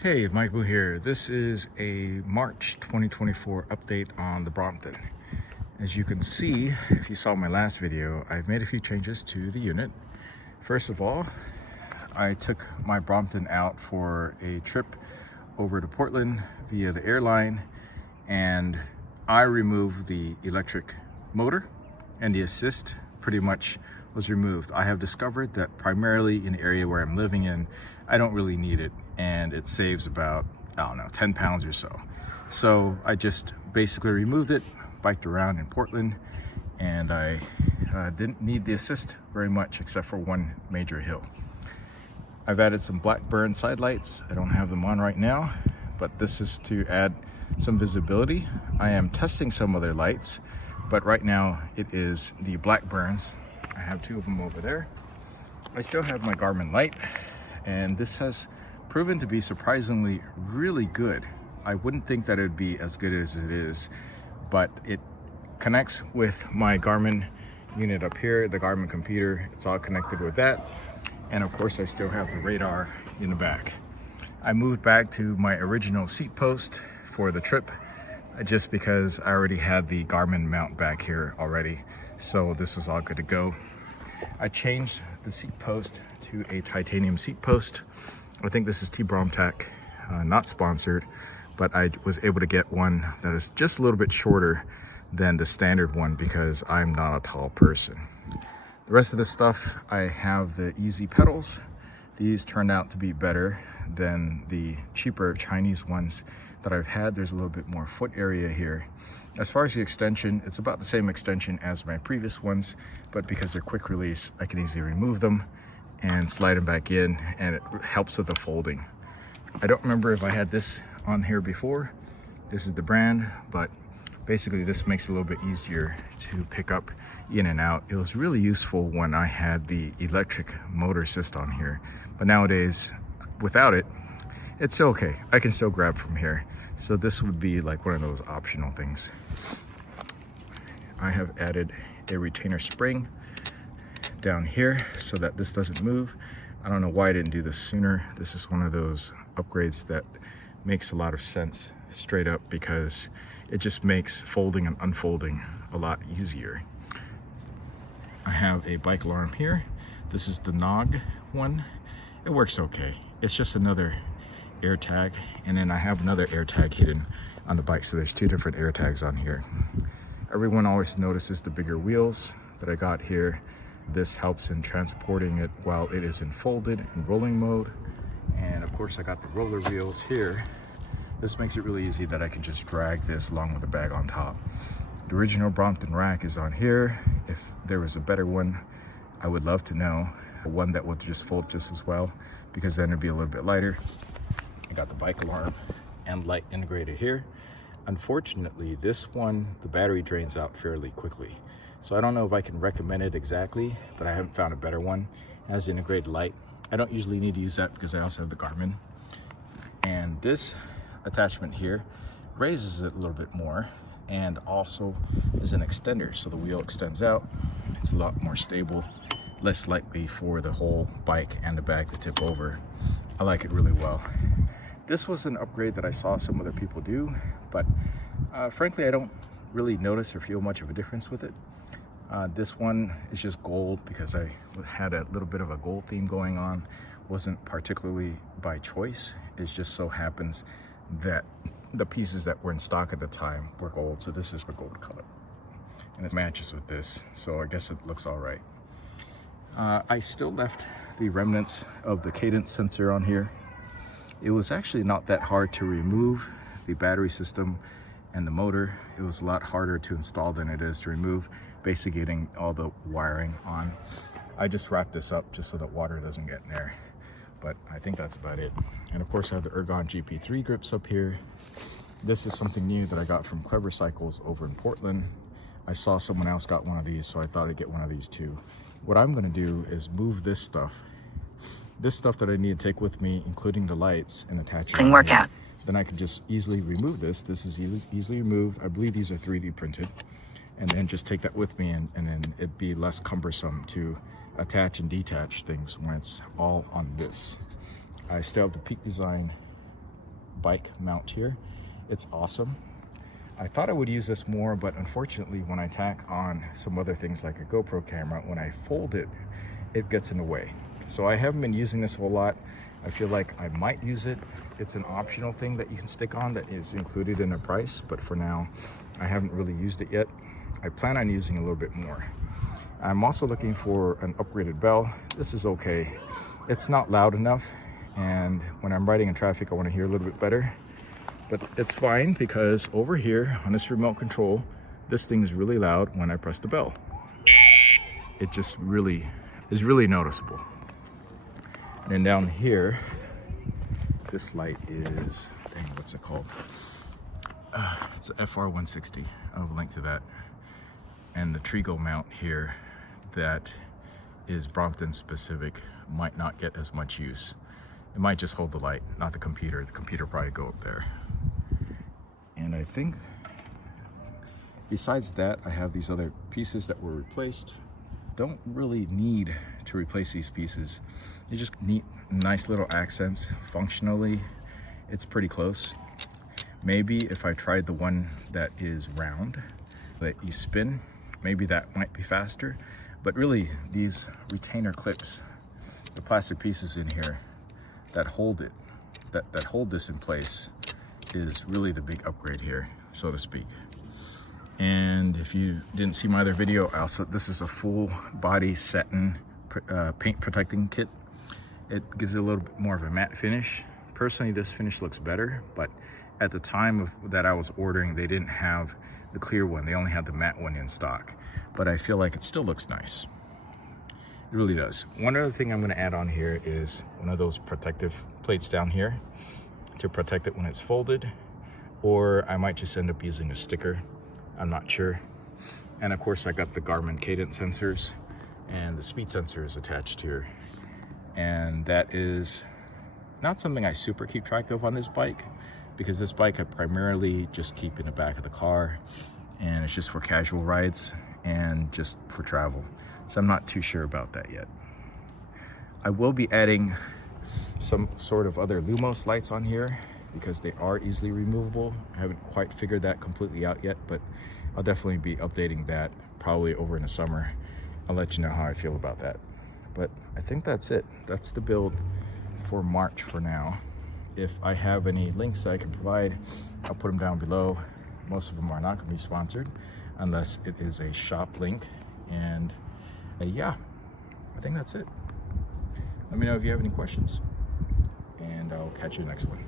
Hey, Michael here. This is a March 2024 update on the Brompton. As you can see, if you saw my last video, I've made a few changes to the unit. First of all, I took my Brompton out for a trip over to Portland via the airline, and I removed the electric motor, and the assist pretty much was removed. I have discovered that primarily in the area where I'm living in, I don't really need it, and it saves about, I don't know, 10 pounds or so. So I just basically removed it, biked around in Portland, and I didn't need the assist very much except for one major hill. I've added some Blackburn side lights. I don't have them on right now, but this is to add some visibility. I am testing some other lights, but right now it is the Blackburns. I have two of them over there. I still have my Garmin light, and this has proven to be surprisingly really good. I wouldn't think that it would be as good as it is, but it connects with my Garmin unit up here, the Garmin computer. It's all connected with that. And of course, I still have the radar in the back. I moved back to my original seat post for the trip just because I already had the Garmin mount back here already. So this was all good to go. I changed the seat post to a titanium seat post. I think this is Brompton, not sponsored, but I was able to get one that is just a little bit shorter than the standard one because I'm not a tall person. The rest of this stuff, I have the easy pedals. These turned out to be better than the cheaper Chinese ones that I've had. There's a little bit more foot area here. As far as the extension, it's about the same extension as my previous ones, but because they're quick release, I can easily remove them and slide them back in, and it helps with the folding. I don't remember if I had this on here before. This is the brand, but basically this makes it a little bit easier to pick up in and out. It was really useful when I had the electric motor assist on here, but nowadays without it, it's still okay. I can still grab from here. So this would be like one of those optional things. I have added a retainer spring down here so that this doesn't move. I don't know why I didn't do this sooner. This is one of those upgrades that makes a lot of sense straight up because it just makes folding and unfolding a lot easier. I have a bike alarm here. This is the Nog one. It works okay. It's just another air tag, and then I have another air tag hidden on the bike, so there's two different air tags on here. Everyone always notices the bigger wheels that I got here. This helps in transporting it while it is in folded and rolling mode. And of course I got the roller wheels here. This makes it really easy that I can just drag this along with the bag on top. The original Brompton rack is on here. If there was a better one, I would love to know. One that would just fold just as well, because then it'd be a little bit lighter. I got the bike alarm and light integrated here. Unfortunately, this one, the battery drains out fairly quickly. So I don't know if I can recommend it exactly, but I haven't found a better one. It has integrated light. I don't usually need to use that because I also have the Garmin. And this attachment here raises it a little bit more and also is an extender. So the wheel extends out. It's a lot more stable, less likely for the whole bike and the bag to tip over. I like it really well. This was an upgrade that I saw some other people do, but frankly, I don't really notice or feel much of a difference with it. This one is just gold because I had a little bit of a gold theme going on. Wasn't particularly by choice. It just so happens that the pieces that were in stock at the time were gold, so this is the gold color. And it matches with this, so I guess it looks all right. I still left the remnants of the cadence sensor on here. It was actually not that hard to remove the battery system and the motor. It was a lot harder to install than it is to remove, basically getting all the wiring on. I just wrapped this up just so that water doesn't get in there, but I think that's about it. And of course I have the Ergon GP3 grips up here. This is something new that I got from Clever Cycles over in Portland. I saw someone else got one of these, so I thought I'd get one of these too. What I'm gonna do is move this stuff that I need to take with me, including the lights, and attach it. Workout. Then I can just easily remove this. This is easily removed. I believe these are 3D printed. And then just take that with me, and then it'd be less cumbersome to attach and detach things when it's all on this. I still have the Peak Design bike mount here. It's awesome. I thought I would use this more, but unfortunately when I tack on some other things like a GoPro camera, when I fold it, it gets in the way. So I haven't been using this a whole lot. I feel like I might use it. It's an optional thing that you can stick on that is included in the price, but for now, I haven't really used it yet. I plan on using a little bit more. I'm also looking for an upgraded bell. This is okay. It's not loud enough, and when I'm riding in traffic, I want to hear a little bit better. But it's fine because over here on this remote control, this thing is really loud when I press the bell. It just really is really noticeable. And then down here, this light is, dang, what's it called? It's a FR160. I'll have a link to that. And the Trigo mount here that is Brompton specific might not get as much use. It might just hold the light, not the computer. The computer probably go up there. And I think besides that, I have these other pieces that were replaced. Don't really need to replace these pieces. You just need nice little accents. Functionally, it's pretty close. Maybe if I tried the one that is round, that you spin, maybe that might be faster. But really, these retainer clips, the plastic pieces in here that hold it, that hold this in place, is really the big upgrade here, so to speak. And if you didn't see my other video, this is a full body satin paint protecting kit. It gives it a little bit more of a matte finish. Personally, this finish looks better, but at the time that I was ordering, they didn't have the clear one. They only had the matte one in stock. But I feel like it still looks nice. It really does. One other thing I'm going to add on here is one of those protective plates down here to protect it when it's folded, or I might just end up using a sticker. I'm not sure. And of course I got the Garmin cadence sensors and the speed sensor is attached here. And that is not something I super keep track of on this bike, because this bike I primarily just keep in the back of the car, and it's just for casual rides and just for travel. So I'm not too sure about that yet. I will be adding some sort of other Lumos lights on here because they are easily removable. I haven't quite figured that completely out yet, but I'll definitely be updating that probably over in the summer. I'll let you know how I feel about that. But I think that's it. That's the build for March for now. If I have any links that I can provide, I'll put them down below. Most of them are not going to be sponsored unless it is a shop link. And yeah, I think that's it. Let me know if you have any questions, and I'll catch you next one.